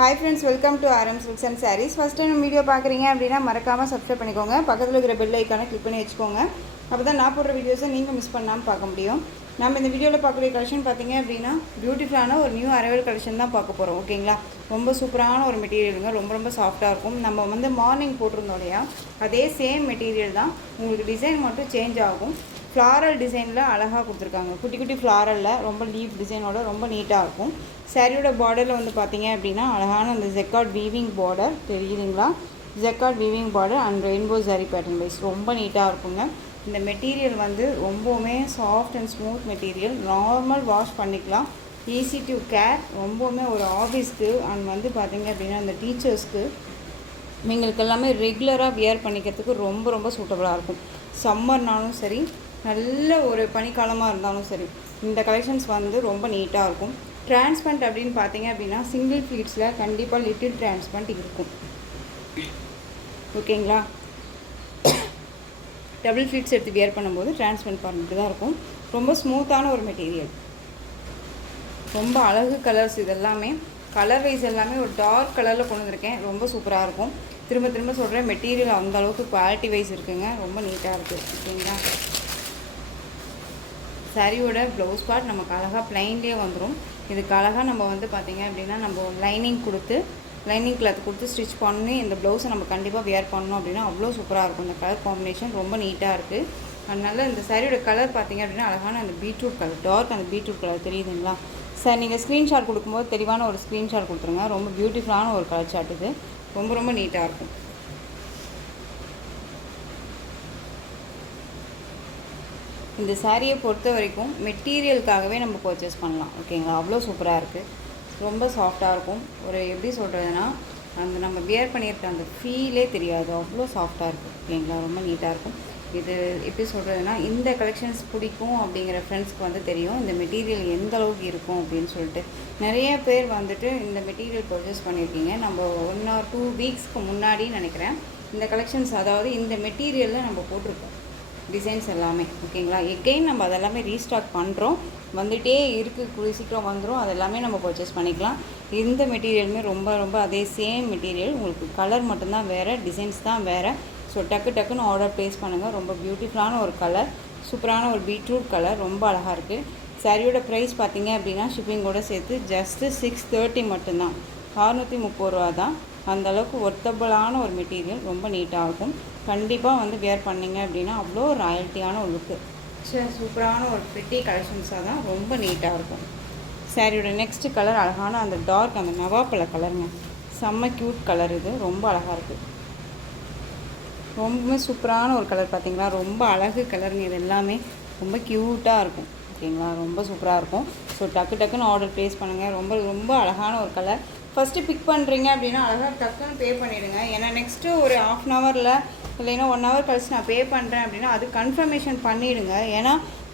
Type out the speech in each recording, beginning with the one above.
Hi friends, welcome to RM Silks and Sarees. First time video பார்க்குறீங்க அப்படின்னா மறக்காமல் subscribe பண்ணிக்கோங்க. பக்கத்தில் இருக்கிற பெல் ஐக்கானை கிளிக் பண்ணி வச்சுக்கோங்க. அப்போ தான் நான் போடுற வீடியோஸை நீங்கள் மிஸ் பண்ணாமல் பார்க்க முடியும். நம்ம இந்த வீடியோவில் பார்க்கக்கூடிய கலெக்ஷன் பார்த்தீங்க அப்படின்னா பியூட்டிஃபுல்லான ஒரு நியூ அரைவல் கலெக்ஷன் தான் பார்க்க போகிறோம். ஓகேங்களா, ரொம்ப சூப்பரான ஒரு மெட்டீரியலுங்க, ரொம்ப சாஃப்டாக இருக்கும். நம்ம மார்னிங் போட்டிருந்தோம் இல்லையா, அதே சேம் மெட்டீரியல் தான், உங்களுக்கு டிசைன் மட்டும் சேஞ்ச் ஆகும். ஃப்ளாரல் டிசைனில் அழகாக கொடுத்துருக்காங்க, குட்டி குட்டி ஃப்ளாரலில் ரொம்ப லீஃப் டிசைனோட ரொம்ப நீட்டாக இருக்கும். சாரியோட பார்டரில் வந்து பார்த்தீங்க அப்படின்னா அழகான அந்த ஜெக்கார்ட் வீவிங் பார்டர் தெரியுதுங்களா, jacquard weaving border and rainbow sari pattern wise ரொம்ப நீட்டாக இருக்குங்க. இந்த மெட்டீரியல் வந்து ரொம்பவுமே soft and smooth material, normal wash பண்ணிக்கலாம், ஈஸி டு கேர். ரொம்பவுமே ஒரு ஆஃபீஸ்க்கு அண்ட் வந்து பார்த்தீங்க அப்படின்னா அந்த டீச்சர்ஸ்க்கு எங்களுக்கு எல்லாமே ரெகுலராக வியர் பண்ணிக்கிறதுக்கு ரொம்ப சூட்டபுளாக இருக்கும். சம்மர்னாலும் சரி, நல்ல ஒரு பனிக்காலமாக இருந்தாலும் சரி, இந்த கலெக்ஷன்ஸ் வந்து ரொம்ப நீட்டாக இருக்கும். டிரான்ஸ்பரண்ட் அப்படின்னு பார்த்தீங்க அப்படின்னா சிங்கிள் ஃப்ளீட்ஸில் கண்டிப்பாக லிட்டில் டிரான்ஸ்பரண்ட் இருக்கும். ஓகேங்களா, டபுள் ஃப்ளீட்ஸ் எடுத்து வியர் பண்ணும்போது டிரான்ஸ்பரண்ட் பண்ணிட்டு தான் இருக்கும். ரொம்ப ஸ்மூத்தான ஒரு மெட்டீரியல், ரொம்ப அழகு கலர்ஸ். இதெல்லாமே கலர் வைஸ் எல்லாமே ஒரு டார்க் கலரில் கொண்டு வந்திருக்கேன், ரொம்ப சூப்பராக இருக்கும். திரும்ப சொல்கிறேன், மெட்டீரியல் அந்தளவுக்கு குவாலிட்டி வைஸ் இருக்குங்க, ரொம்ப நீட்டாக இருக்குது. ஓகேங்களா, சாரியோட ப்ளவுஸ் பார்ட் நமக்கு அழகாக ப்ளைன்லேயே வந்துடும். இதுக்கு அழகாக நம்ம வந்து பார்த்திங்க அப்படின்னா நம்ம லைனிங் கிளாத் கொடுத்து ஸ்டிச் பண்ணி இந்த ப்ளவுஸை நம்ம கண்டிப்பாக வியர் பண்ணோம் அப்படின்னா அவ்வளோ சூப்பராக இருக்கும். இந்த கலர் காம்பினேஷன் ரொம்ப நீட்டாக இருக்குது. அதனால இந்த சாரியோட கலர் பார்த்திங்க அப்படின்னா அழகான அந்த பீட்ரூட் கலர், டார்க் அந்த பீட்ரூட் கலர் தெரியுதுங்களா சார். நீங்கள் ஸ்க்ரீன்ஷாட் கொடுக்கும்போது தெளிவான ஒரு ஸ்க்ரீன்ஷாட் கொடுத்துருங்க. ரொம்ப பியூட்டிஃபுல்லான ஒரு கலர் சார்ட் இது, ரொம்ப நீட்டாக இருக்கும். இந்த சாரியை பொறுத்த வரைக்கும் மெட்டீரியலுக்காகவே நம்ம பர்ச்சேஸ் பண்ணலாம். ஓகேங்களா, அவ்வளோ சூப்பராக இருக்குது, ரொம்ப சாஃப்டாக இருக்கும். ஒரு எப்படி சொல்கிறதுனா, அந்த நம்ம வியர் பண்ணியிருக்க அந்த ஃபீலே தெரியாது, அவ்வளோ சாஃப்டாக இருக்குது. ஓகேங்களா, ரொம்ப நீட்டாக இருக்கும். இது எப்படி சொல்கிறதுனா, இந்த கலெக்ஷன்ஸ் பிடிக்கும் அப்படிங்கிற ஃப்ரெண்ட்ஸ்க்கு வந்து தெரியும் இந்த மெட்டீரியல் எந்த அளவுக்கு இருக்கும் அப்படின்னு சொல்லிட்டு. நிறைய பேர் வந்துட்டு இந்த மெட்டீரியல் பர்ச்சேஸ் பண்ணியிருக்கீங்க. நம்ம 1 or 2 வீக்ஸ்க்கு முன்னாடி நினைக்கிறேன் இந்த கலெக்ஷன்ஸ், அதாவது இந்த மெட்டீரியலில் நம்ம போட்டிருக்கோம் டிசைன்ஸ் எல்லாமே. ஓகேங்களா, எகெயின் நம்ம அதெல்லாமே ரீஸ்டாக் பண்ணுறோம், வந்துகிட்டே இருக்குது, கூடிய சீக்கிரம் வந்துடும். அதெல்லாமே நம்ம பர்ச்சேஸ் பண்ணிக்கலாம். இந்த மெட்டீரியலுமே ரொம்ப அதே சேம் மெட்டீரியல், உங்களுக்கு கலர் மட்டும்தான் வேறு, டிசைன்ஸ் தான் வேறு. ஸோ டக்குன்னு ஆர்டர் ப்ளேஸ் பண்ணுங்கள். ரொம்ப பியூட்டிஃபுல்லான ஒரு கலர், சூப்பரான ஒரு பீட்ரூட் கலர், ரொம்ப அழகாக இருக்குது. சாரியோட ப்ரைஸ் பார்த்தீங்க அப்படின்னா ஷிப்பிங்கோடு சேர்த்து ஜஸ்ட்டு 630 மட்டும்தான், 630 ரூபா தான். அந்தளவுக்கு ஒர்த்தபுளான ஒரு மெட்டீரியல், ரொம்ப நீட்டாக இருக்கும். கண்டிப்பாக வந்து வியர் பண்ணிங்க அப்படின்னா அவ்வளோ ராயல்ட்டியான ஒரு லுக்கு, சூப்பரான ஒரு ப்ரிட்டி கலெக்ஷன்ஸாக தான், ரொம்ப நீட்டாக இருக்கும். சாரியோட நெக்ஸ்ட்டு கலர் அழகான அந்த டார்க் அந்த நவாப்பழ கலருங்க, செம்ம க்யூட் கலர். இது ரொம்ப அழகாக இருக்குது, ரொம்பவுமே சூப்பரான ஒரு கலர். பார்த்திங்களா, ரொம்ப அழகு கலருங்க. இது எல்லாமே ரொம்ப க்யூட்டாக இருக்கும். ஓகேங்களா, ரொம்ப சூப்பராக இருக்கும். ஸோ டக்குன்னு ஆர்டர் ப்ளேஸ் பண்ணுங்கள். ரொம்ப அழகான ஒரு கலர். ஃபஸ்ட்டு பிக் பண்ணுறீங்க அப்படின்னா அழகாக டக்குன்னு பே பண்ணிவிடுங்க. ஏன்னா நெக்ஸ்ட்டு ஒரு 1/2 ஹவரில் இல்லைன்னா 1 ஹவர் கழிச்சு நான் பே பண்ணுறேன் அப்படின்னா அது கன்ஃபர்மேஷன் பண்ணிவிடுங்க. ஏன்னா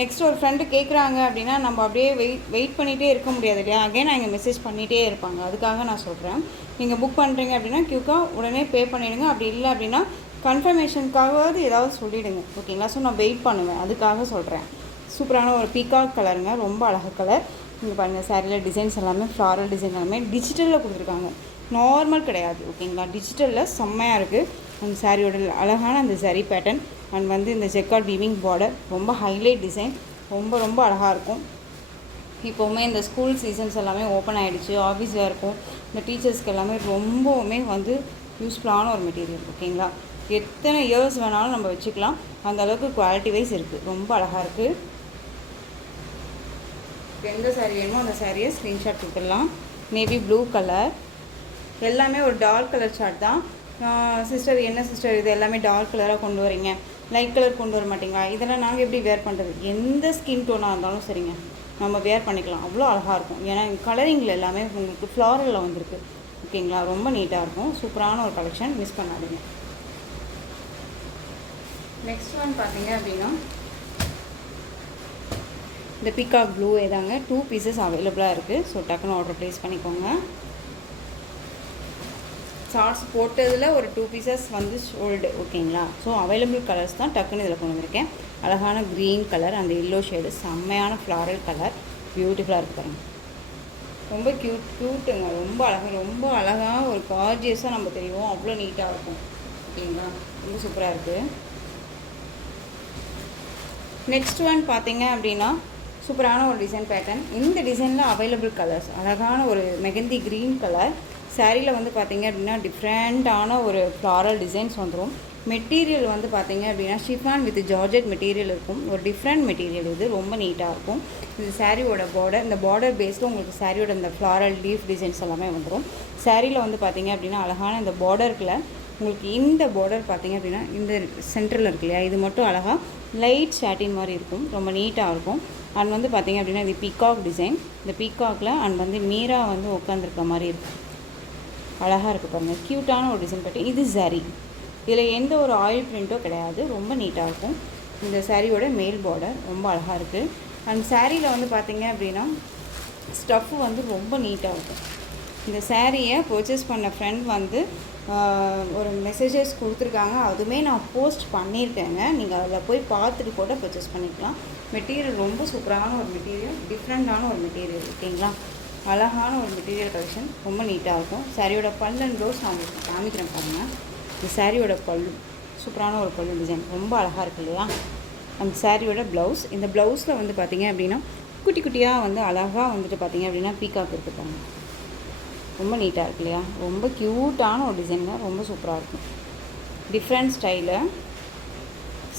நெக்ஸ்ட் ஒரு ஃப்ரெண்டு கேட்குறாங்க அப்படின்னா நம்ம அப்படியே வெயிட் பண்ணிகிட்டே இருக்க முடியாது இல்லையா, அகைன் நான் இங்கே மெசேஜ் பண்ணிகிட்டே இருப்பாங்க. அதுக்காக நான் சொல்கிறேன், நீங்கள் புக் பண்ணுறீங்க அப்படின்னா க்யூக்காக உடனே பே பண்ணிவிடுங்க. அப்படி இல்லை அப்படின்னா கன்ஃபர்மேஷனுக்காகவாவது ஏதாவது சொல்லிவிடுங்க. ஓகேங்களா, ஸோ நான் வெயிட் பண்ணுவேன், அதுக்காக சொல்கிறேன். சூப்பரான ஒரு பீகாக் கலருங்க, ரொம்ப அழகு கலர். இங்கே பாருங்கள், சாரியில் டிசைன்ஸ் எல்லாமே ஃப்ளாரல் டிசைன் எல்லாமே டிஜிட்டலில் கொடுத்துருக்காங்க, நார்மல் கிடையாது. ஓகேங்களா, டிஜிட்டலில் செம்மையாக இருக்குது. அந்த சாரியோட அழகான அந்த சரி பேட்டர்ன் அண்ட் வந்து இந்த ஜெக்கார்ட் வீவிங் பார்டர், ரொம்ப ஹைலைட் டிசைன், ரொம்ப அழகாக இருக்கும். இப்போவுமே இந்த ஸ்கூல் சீசன்ஸ் எல்லாமே ஓப்பன் ஆகிடுச்சு, ஆஃபீஸில் இருக்கும் இந்த டீச்சர்ஸ்க்கு எல்லாமே ரொம்பவுமே வந்து யூஸ்ஃபுல்லான ஒரு மெட்டீரியல். ஓகேங்களா, எத்தனை இயர்ஸ் வேணாலும் நம்ம வச்சுக்கலாம், அந்த அளவுக்கு குவாலிட்டி வைஸ் இருக்குது, ரொம்ப அழகாக இருக்குது. எந்த சாரீ வேணுமோ அந்த சாரியை ஸ்க்ரீன்ஷாட் கொடுத்துடலாம். நேவி ப்ளூ கலர், எல்லாமே ஒரு டார்க் கலர் சார்ட் தான். சிஸ்டர் என்ன சிஸ்டர் இது எல்லாமே டார்க் கலராக கொண்டு வரீங்க, லைட் கலர் கொண்டு வர மாட்டிங்களா, இதெல்லாம் நாங்கள் எப்படி வேர் பண்ணுறது? எந்த ஸ்கின் டோனாக இருந்தாலும் சரிங்க, நம்ம வேர் பண்ணிக்கலாம், அவ்வளோ அழகாக இருக்கும். ஏன்னா கலரிங்கில் எல்லாமே உங்களுக்கு ஃப்ளாரலில் வந்திருக்கு. ஓகேங்களா, ரொம்ப நீட்டாக இருக்கும், சூப்பரான ஒரு கலெக்ஷன், மிஸ் பண்ணாதீங்க. நெக்ஸ்ட் ஒன் பார்த்தீங்க அப்படின்னா இந்த பீகாக் ப்ளூ ஏதாங்க 2 பீசஸ் அவைலபிளாக இருக்குது. ஸோ டக்குன்னு ஆர்டர் ப்ளேஸ் பண்ணிக்கோங்க. ஷார்ட்ஸ் போட்டதில் ஒரு 2 பீசஸ் வந்து ஷோல்டு. ஓகேங்களா, ஸோ அவைலபிள் கலர்ஸ் தான் டக்குன்னு இதில் கொண்டு வந்திருக்கேன். அழகான க்ரீன் கலர், அந்த எல்லோ ஷேடு, செம்மையான ஃப்ளாரல் கலர், பியூட்டிஃபுல்லாக இருக்கு பாருங்கள். ரொம்ப க்யூட்டுங்க. ரொம்ப அழகாக ஒரு கார்ஜியஸாக நம்ம தெரியும். அவ்வளோ நீட்டாக இருக்கும். ஓகேங்களா, ரொம்ப சூப்பராக இருக்குது. நெக்ஸ்ட் ஒன் பார்த்தீங்க அப்படின்னா சூப்பரான ஒரு டிசைன் பேட்டர்ன். இந்த டிசைனில் அவைலபிள் கலர்ஸ் அழகான ஒரு மெகந்தி க்ரீன் கலர். சாரியில் வந்து பார்த்திங்க அப்படின்னா டிஃப்ரெண்ட்டான ஒரு ஃப்ளாரல் டிசைன்ஸ் வந்துடும். மெட்டீரியல் வந்து பார்த்திங்க அப்படின்னா ஷிஃபான் வித் ஜார்ஜெட் மெட்டீரியல் இருக்கும். ஒரு டிஃப்ரெண்ட் மெட்டீரியல் இது, ரொம்ப நீட்டாக இருக்கும். இது சாரியோட பார்டர். இந்த பார்டர் பேஸில் உங்களுக்கு சாரியோட இந்த ஃப்ளாரல் லீஃப் டிசைன்ஸ் எல்லாமே வந்துடும். சாரியில் வந்து பார்த்திங்க அப்படின்னா அழகான இந்த பார்டருக்குள்ள உங்களுக்கு இந்த பார்டர் பார்த்திங்க அப்படின்னா இந்த சென்டரில் இருக்கு இல்லையா, இது மட்டும் அழகாக லைட் சாட்டின் மாதிரி இருக்கும். ரொம்ப நீட்டாக இருக்கும். அண்ட் வந்து பார்த்திங்க அப்படின்னா இது பீகாக் டிசைன். இந்த பீகாக்கில் அண்ட் வந்து மீரா வந்து உட்காந்துருக்க மாதிரி இருக்கும். அழகாக இருக்குது பாருங்கள், க்யூட்டான ஒரு டிசைன் பேட்டர்ன். இது சரி, இதில் எந்த ஒரு ஆயில் பிரிண்ட்டோ கிடையாது. ரொம்ப நீட்டாக இருக்கும். இந்த சாரியோட மேல் பார்டர் ரொம்ப அழகாக இருக்குது. அண்ட் சாரியில் வந்து பார்த்திங்க அப்படின்னா ஸ்டஃப்பு வந்து ரொம்ப நீட்டாக இருக்கும். இந்த சாரியை பர்ச்சேஸ் பண்ண ஃப்ரெண்ட் வந்து ஒரு மெசேஜஸ் கொடுத்துருக்காங்க. அதுவுமே நான் போஸ்ட் பண்ணியிருக்கேங்க. நீங்கள் அதில் போய் பார்த்துட்டு கூட பர்ச்சேஸ் பண்ணிக்கலாம். மெட்டீரியல் ரொம்ப சூப்பரான ஒரு மெட்டீரியல், டிஃப்ரெண்ட்டான ஒரு மெட்டீரியல். ஓகேங்களா, அழகான ஒரு மெட்டீரியல் கலெக்ஷன், ரொம்ப நீட்டாக இருக்கும். சாரியோட பல்லு அண்ட் ப்ளவுஸ் நான் உங்களுக்கு காமிக்கிறேன் பாருங்கள். இந்த சாரியோட பல்லு சூப்பரான ஒரு பல்லு டிசைன், ரொம்ப அழகாக இருக்குது இல்லையா. அந்த சாரியோட ப்ளவுஸ், இந்த ப்ளவுஸில் வந்து பார்த்திங்க அப்படின்னா குட்டி குட்டியாக வந்து அழகாக வந்துட்டு பார்த்திங்க அப்படின்னா பீகாக் இருக்குது பாருங்கள். ரொம்ப நீட்டாக இருக்கு இல்லையா. ரொம்ப க்யூட்டான ஒரு டிசைனுங்க, ரொம்ப சூப்பராக இருக்கும். டிஃப்ரெண்ட் ஸ்டைலில்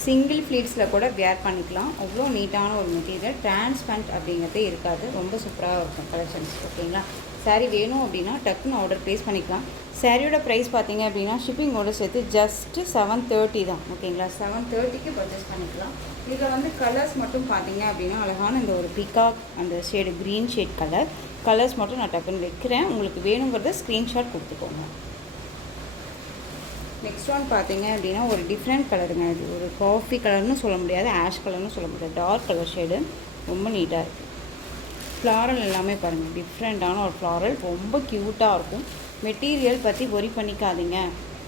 சிங்கிள் ஃப்ளீட்ஸில் கூட வேர் பண்ணிக்கலாம். அவ்வளோ நீட்டான ஒரு மெட்டீரியல். டிரான்ஸ்பரண்ட் அப்படிங்கிறதே இருக்காது. ரொம்ப சூப்பராக இருக்கும் கலெக்ஷன்ஸ். ஓகேங்களா, சாரீ வேணும் அப்படின்னா டக்குன்னு ஆர்டர் ப்ளேஸ் பண்ணிக்கலாம். சாரியோட ப்ரைஸ் பார்த்தீங்க அப்படின்னா ஷிப்பிங்கோடு சேர்த்து ஜஸ்ட்டு 730 தான். ஓகேங்களா, 730க்கு பர்ச்சேஸ் பண்ணிக்கலாம். இதில் வந்து கலர்ஸ் மட்டும் பார்த்தீங்க அப்படின்னா அழகான இந்த ஒரு பீகாக் அந்த ஷேடு க்ரீன் ஷேட் கலர்ஸ் மட்டும் நான் டக்குன்னு வைக்கிறேன். உங்களுக்கு வேணுங்கிறத ஸ்க்ரீன்ஷாட் கொடுத்துக்கோங்க. நெக்ஸ்ட் ஒன் பார்த்தீங்க அப்படின்னா ஒரு டிஃப்ரெண்ட் கலருங்க. இது ஒரு காஃபி கலர்னு சொல்ல முடியாது, ஆஷ் கலர்னு சொல்ல முடியாது, டார்க் கலர் ஷேடு. ரொம்ப நீட்டாக இருக்குது. ஃப்ளாரல் எல்லாமே பாருங்கள், டிஃப்ரெண்ட்டான ஒரு ஃப்ளாரல், ரொம்ப க்யூட்டாக இருக்கும். மெட்டீரியல் பற்றி ஒரி பண்ணிக்காதீங்க.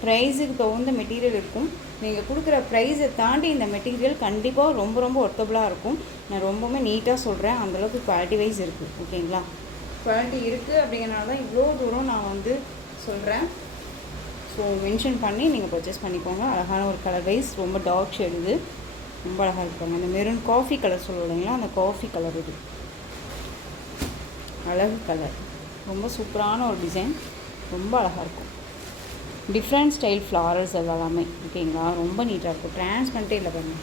ப்ரைஸுக்கு தகுந்த மெட்டீரியல் இருக்கும். நீங்கள் கொடுக்குற ப்ரைஸை தாண்டி இந்த மெட்டீரியல் கண்டிப்பாக ரொம்ப ரொம்ப ஒர்த்தபுளாக இருக்கும். நான் ரொம்பவுமே நீட்டாக சொல்கிறேன், அந்தளவுக்கு குவாலிட்டி வைஸ் இருக்குது. ஓகேங்களா, குவாலிட்டி இருக்குது அப்படிங்கிறனால தான் இவ்வளோ தூரம் நான் வந்து சொல்கிறேன். ஸோ மென்ஷன் பண்ணி நீங்கள் பர்ச்சேஸ் பண்ணிக்கோங்க. அழகான ஒரு கலர் வைஸ், ரொம்ப டார்க் ஷேட் இது, ரொம்ப அழகாக இருப்பாங்க. இந்த மெரூன் காஃபி கலர் சொல்லுவோம் இல்லைங்களா, அந்த காஃபி கலர் இது அழகு கலர், ரொம்ப சூப்பரான ஒரு டிசைன், ரொம்ப அழகாக இருக்கும். டிஃப்ரெண்ட் ஸ்டைல் ஃப்ளாரல்ஸ் எல்லாமே. ஓகேங்களா, ரொம்ப நீட்டாக இருக்கும். டிரான்ஸ்பரண்ட்டே இல்லை பாருங்கள்,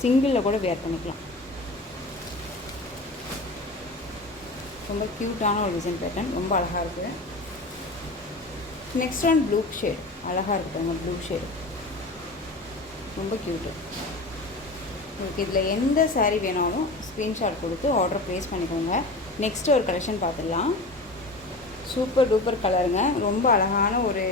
சிங்கிளில் கூட வேர் பண்ணிக்கலாம். ரொம்ப க்யூட்டான ஒரு டிசைன் பேட்டர்ன், ரொம்ப அழகாக இருக்குது. நெக்ஸ்ட் ஒன் ப்ளூ ஷேட், அழகாக இருக்குங்க ப்ளூ ஷேடு, ரொம்ப க்யூட்டு. உங்களுக்கு இதில் எந்த சாரீ வேணாலும் ஸ்க்ரீன்ஷாட் கொடுத்து ஆர்டர் ப்ளேஸ் பண்ணிக்கோங்க. நெக்ஸ்ட்டு ஒரு கலெக்ஷன் பார்த்துடலாம். சூப்பர் டூப்பர் கலருங்க, ரொம்ப அழகான ஒரு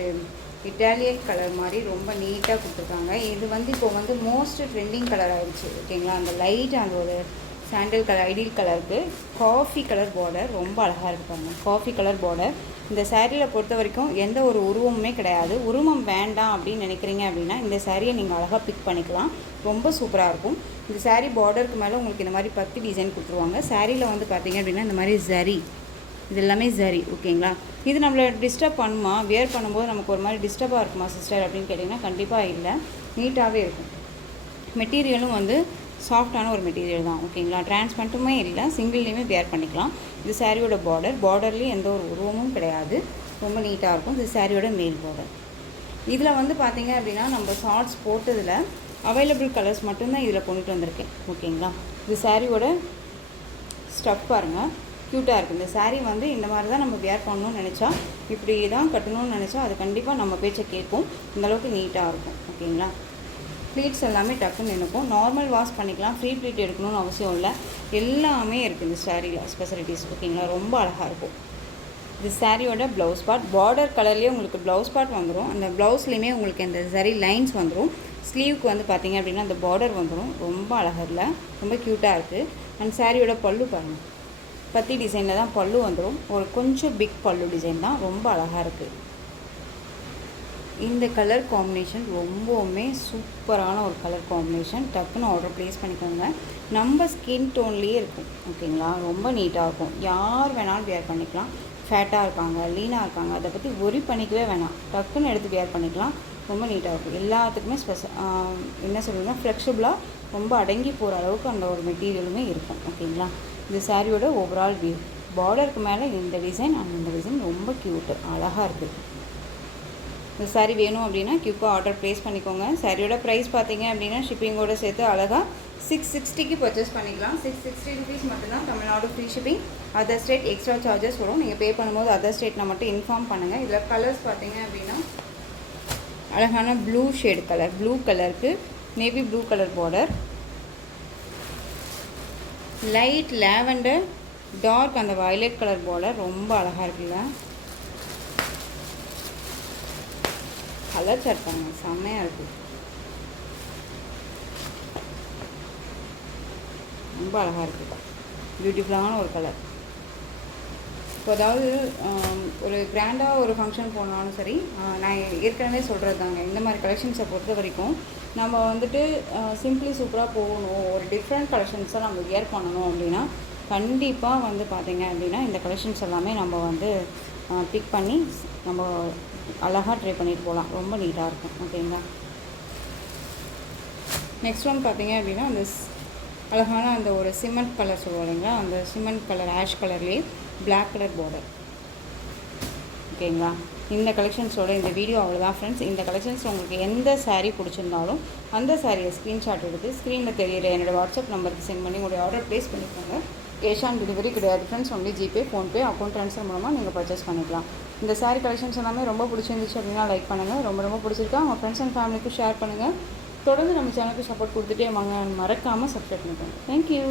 இட்டாலியன் கலர் மாதிரி ரொம்ப நீட்டாக கொடுத்துருக்காங்க. இது வந்து இப்போ வந்து மோஸ்ட் ட்ரெண்டிங் கலர் ஆகிடுச்சு. ஓகேங்களா, அந்த லைட் அந்த ஒரு சாண்டில் கலர் ஐடியல் கலருக்கு காஃபி கலர் பார்டர் ரொம்ப அழகாக இருப்பாங்க. காஃபி கலர் பார்டர் இந்த சாரியில் பொறுத்த வரைக்கும் எந்த ஒரு உருவமுமே கிடையாது. உருவம் வேண்டாம் அப்படின்னு நினைக்கிறீங்க அப்படின்னா இந்த சாரியை நீங்கள் அழகாக பிக் பண்ணிக்கலாம். ரொம்ப சூப்பராக இருக்கும். இந்த சாரீ பார்டருக்கு மேலே உங்களுக்கு இந்த மாதிரி 10 டிசைன் கொடுத்துருவாங்க. சாரியில் வந்து பார்த்திங்க அப்படின்னா இந்த மாதிரி ஜரி, இது எல்லாமே ஜரி. ஓகேங்களா, இது நம்மளை டிஸ்டர்ப் பண்ணுமா, வியர் பண்ணும்போது நமக்கு ஒரு மாதிரி டிஸ்டர்பாக இருக்குமா சிஸ்டர் அப்படின்னு கேட்டிங்கன்னா கண்டிப்பாக இல்லை, நீட்டாகவே இருக்கும். மெட்டீரியலும் வந்து சாஃப்டான ஒரு மெட்டீரியல் தான். ஓகேங்களா, டிரான்ஸ்பரண்ட்டுமே இல்லை, சிங்கிள்லேயுமே வேர் பண்ணிக்கலாம். இது சாரியோட பார்டர்லேயும் எந்த ஒரு உருவமும் கிடையாது, ரொம்ப நீட்டாக இருக்கும். இது சாரியோட மேல் பார்டர். இதில் வந்து பார்த்திங்க அப்படின்னா நம்ம ஷார்ட்ஸ் போட்டதில் அவைலபிள் கலர்ஸ் மட்டும்தான் இதில் கொண்டுட்டு வந்திருக்கேன். ஓகேங்களா, இது சாரியோட ஸ்டஃப் பாருங்கள், க்யூட்டாக இருக்குது. இந்த சாரீ வந்து இந்த மாதிரி தான் நம்ம வேர் பண்ணணும்னு நினச்சா, இப்படி தான் கட்டணும்னு நினச்சா அது கண்டிப்பாக நம்ம பேச்சை கேட்கும். இந்தளவுக்கு நீட்டாக இருக்கும். ஓகேங்களா, ப்ளீட்ஸ் எல்லாமே டக்குன்னு நினைக்கும். நார்மல் வாஷ் பண்ணிக்கலாம், ஃப்ரீ ப்ளீட் எடுக்கணும்னு அவசியம் இல்லை. எல்லாமே இருக்குது இந்த சாரியில் ஸ்பெஷலிட்டிஸ். ஓகேங்களா, ரொம்ப அழகாக இருக்கும். இது சாரியோட ப்ளவுஸ் பார்ட், பார்டர் கலர்லேயே உங்களுக்கு ப்ளவுஸ் பார்ட் வந்துடும். அந்த ப்ளவுஸ்லேயுமே உங்களுக்கு இந்த சரி லைன்ஸ் வந்துடும். ஸ்லீவுக்கு வந்து பார்த்திங்க அப்படின்னா அந்த பார்டர் வந்துடும். ரொம்ப அழகாக இல்லை, ரொம்ப க்யூட்டாக இருக்குது. அண்ட் சாரியோட பல்லு பாருங்கள், பத்தி டிசைனில் தான் பல்லு வந்துடும். ஒரு கொஞ்சம் பிக் பல்லு டிசைன் தான், ரொம்ப அழகாக இருக்குது. இந்த கலர் காம்பினேஷன் ரொம்பவுமே சூப்பரான ஒரு கலர் காம்பினேஷன். டக்குன்னு ஆர்டர் ப்ளேஸ் பண்ணிக்கோங்க. நம்ம ஸ்கின் டோன்லேயே இருக்கும், ஓகேங்களா. ரொம்ப நீட்டாக இருக்கும். யார் வேணாலும் வியர் பண்ணிக்கலாம். ஃபேட்டாக இருக்காங்க, லீனாக இருக்காங்க, அதை பற்றி ஒரி பண்ணிக்கவே வேணாம். டக்குன்னு எடுத்து வியர் பண்ணிக்கலாம். ரொம்ப நீட்டாக இருக்கும். எல்லாத்துக்குமே என்ன சொல்லுங்கன்னா ஃப்ளெக்சிபிளாக ரொம்ப அடங்கி போகிற அளவுக்கு அந்த ஒரு மெட்டீரியலுமே இருக்கும், ஓகேங்களா. இந்த சாரியோட ஓவரால் வியூ. பார்டருக்கு மேலே இந்த டிசைன் அண்ட் இந்த டிசைன் ரொம்ப க்யூட்டு, அழகாக இருக்குது. இந்த சாரீ வேணும் அப்படின்னா குயிக்காக ஆர்டர் ப்ளேஸ் பண்ணிக்கோங்க. சாரியோட ப்ரைஸ் பார்த்தீங்க அப்படின்னா ஷிப்பிங்கோடு சேர்த்து அழகாக 660க்கு பர்ச்சேஸ் பண்ணிக்கலாம். 660 ருபீஸ் மட்டும்தான். Tamil Nadu free shipping. Other state extra charges வரும். நீங்கள் பே பண்ணும்போது அதர் ஸ்டேட்னா மட்டும் இன்ஃபார்ம் பண்ணுங்கள். இதில் கலர்ஸ் பார்த்தீங்க அப்படின்னா அழகான ப்ளூ ஷேடு கலர், ப்ளூ கலருக்கு navy blue colour border, light lavender, dark அந்த வயலட் கலர் பார்டர் ரொம்ப அழகாக இருக்குல்ல. கலர் சார்ட் பாருங்க, செம்மையாக இருக்குது. ரொம்ப அழகாக இருக்குது. பியூட்டிஃபுல்லான ஒரு கலர். இப்போ அதாவது ஒரு கிராண்டாக ஒரு ஃபங்க்ஷன் போனாலும் சரி, நான் ஏற்கனவே சொல்கிறது தாங்க, இந்த மாதிரி கலெக்ஷன்ஸை பொறுத்த வரைக்கும் நம்ம வந்துட்டு சிம்பிளி சூப்பராக போகணும், ஒரு டிஃப்ரெண்ட் கலெக்ஷன்ஸை நம்ம வியர் பண்ணணும் அப்படின்னா கண்டிப்பாக வந்து பார்த்திங்க அப்படின்னா இந்த கலெக்ஷன்ஸ் எல்லாமே நம்ம வந்து பிக் பண்ணி நம்ம அழகாக ட்ரை பண்ணிட்டு போகலாம். ரொம்ப நீட்டாக இருக்கும், ஓகேங்களா. நெக்ஸ்ட் ஒன் பார்த்திங்க அப்படின்னா அந்த அழகான அந்த ஒரு சிமெண்ட் கலர் சொல்லுவோம் இல்லைங்களா, அந்த சிமெண்ட் கலர் ஆஷ் கலர்லேயே பிளாக் கலர் பார்டர், ஓகேங்களா. இந்த கலெக்ஷன்ஸோட இந்த வீடியோ அவ்வளோதான் ஃப்ரெண்ட்ஸ். இந்த கலெக்ஷன்ஸ் உங்களுக்கு எந்த சாரீ பிடிச்சிருந்தாலும் அந்த சாரியை ஸ்க்ரீன்ஷாட் எடுத்து ஸ்க்ரீனில் தெரியிற என்னோடய வாட்ஸ்அப் நம்பருக்கு சென்ட் பண்ணி உங்களுடைய ஆர்டர் ப்ளேஸ் பண்ணிக்கோங்க. கேஷ் ஆன் டெலிவரி கிடையாது friends. Only GPay, PhonePe, account transfer மூலமாக நீங்கள் பர்ச்சேஸ் பண்ணிக்கலாம். இந்த சாரீ கலெக்ஷன்ஸ் எல்லாமே ரொம்ப பிடிச்சிருந்துச்சு அப்படின்னா லைக் பண்ணுங்கள். ரொம்ப பிடிச்சிருக்கா உங்கள் ஃப்ரெண்ட்ஸ் அண்ட் ஃபேமிலிக்கும் ஷேர் பண்ணுங்கள். தொடர்ந்து நம்ம சேனலுக்கு சப்போர்ட் கொடுத்துட்டே வாங்க. மறக்காமல் சப்ஸ்கிரைப் பண்ணிக்கோங்க. தேங்க்யூ.